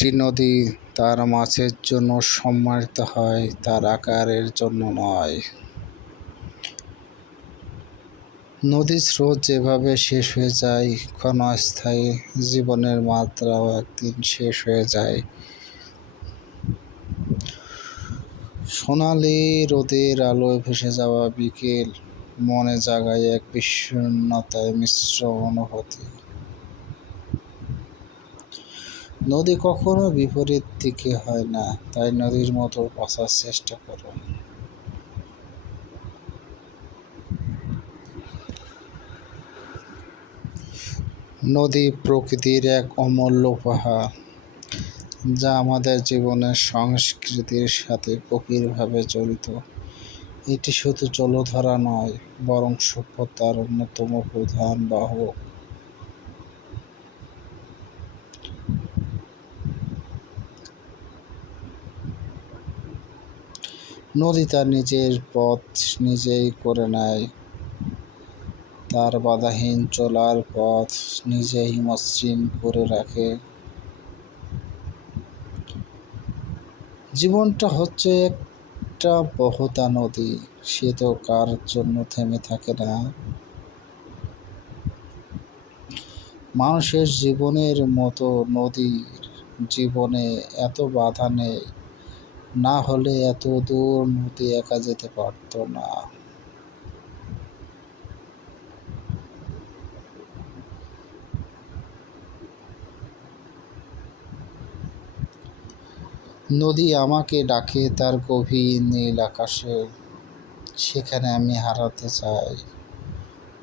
একটি নদী তার মাছের জন্য সম্মানিত হয়, তার আকারের জন্য নয়। নদীর স্রোত যেভাবে শেষ হয়ে যায়, ক্ষণস্থায়ী জীবনের মাত্রাও একদিন শেষ হয়ে যায়। সোনালি রোদের আলোয় ভেসে যাওয়া বিকেল, মনে জাগায় এক বিষণ্ণতায় মিশ্র অনুভূতি। নদী কখনো বিপরীত দিকে হয় না, তাই নদীর মতো বাঁচার চেষ্টা করো। নদী প্রকৃতির এক অমূল্য উপহার, যা আমাদের জীবনের সংস্কৃতির সাথে গভীরভাবে জড়িত। এটি শুধু জলধারা নয়, বরং সভ্যতার অন্যতম প্রধান বাহক। নদী তার নিজের পথ নিজেই করে নেয়। তার বাধাহীন চলার পথ নিজেই মসৃণ করে রাখে। জীবনটা হচ্ছে একটা বহতা নদী, সে তো কার জন্য থেমে থাকে না। মানুষের জীবনের মতো নদীর জীবনে এত বাধা নেই। না হলে এত দূর নদী একা যেতে পারত না। নদী আমাকে ডাকে তার গভীর নীল আকাশে, সেখানে আমি হারাতে চাই,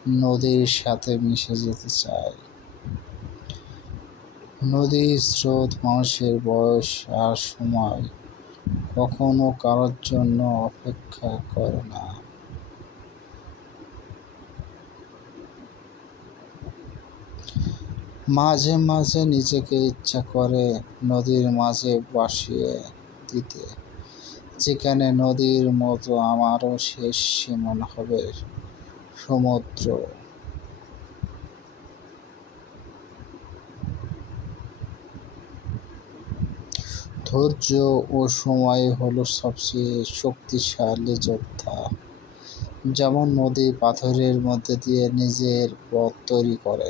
নদীর সাথে মিশে যেতে চাই। নদীর স্রোত মানুষের বয়স আর সময় কখনো কারোর জন্য অপেক্ষা করে না। মাঝে মাঝে নিজেকে ইচ্ছা করে নদীর মাঝে বাসিয়ে দিতে, যেখানে নদীর মতো আমারও শেষ সীমন হবে সমুদ্র। ধৈর্য ও সময় হলো সবচেয়ে শক্তিশালী যোদ্ধা। যেমন নদী পাথরের মধ্যে দিয়ে নিজের পথ তৈরি করে।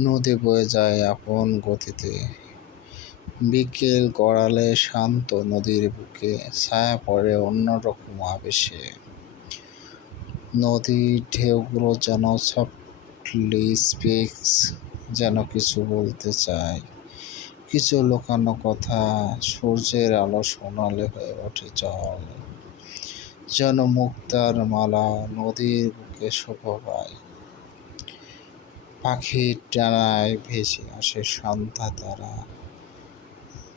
নদী বয়ে যায় আপন গতিতে। বিকেল গড়ালে শান্ত নদীর বুকে ছায়া পড়ে অন্যরকম আবেশে। নদীর ঢেউগুলো যেন সফটলি স্পিক্স যেন কিছু বলতে চায়। কিছু লোকানো কথা সূর্যের আলো সোনালে হয়ে ওঠে জল। যেন মুক্তার মালা নদীর বুকে শোভা পায়। পাখির ডানায় ভেসে আসে সন্ধ্যা তারা।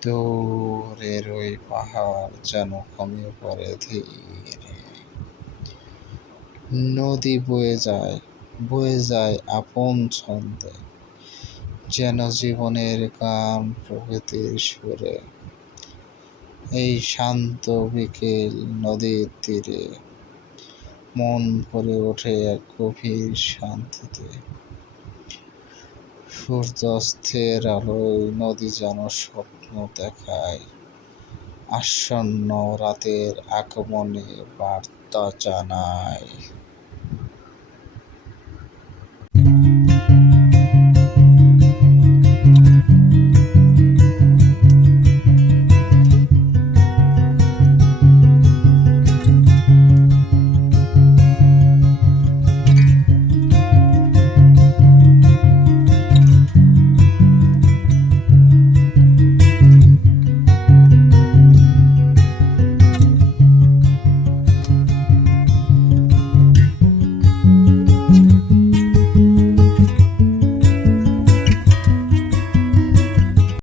দূরের ওই পাহাড় যেন কমে পড়ে ধীরে। নদী বয়ে যায় বয়ে যায় আপন ছন্দে, যেন জীবনের গান প্রকৃতির সুরে। এই শান্ত বিকেল নদীর তীরে, মন ভরে ওঠে এক গভীর শান্তিতে। সূর্যাস্তের আলোয় নদী যেন স্বপ্ন দেখায়। আসন্ন রাতের আগমনে বার্তা জানায়।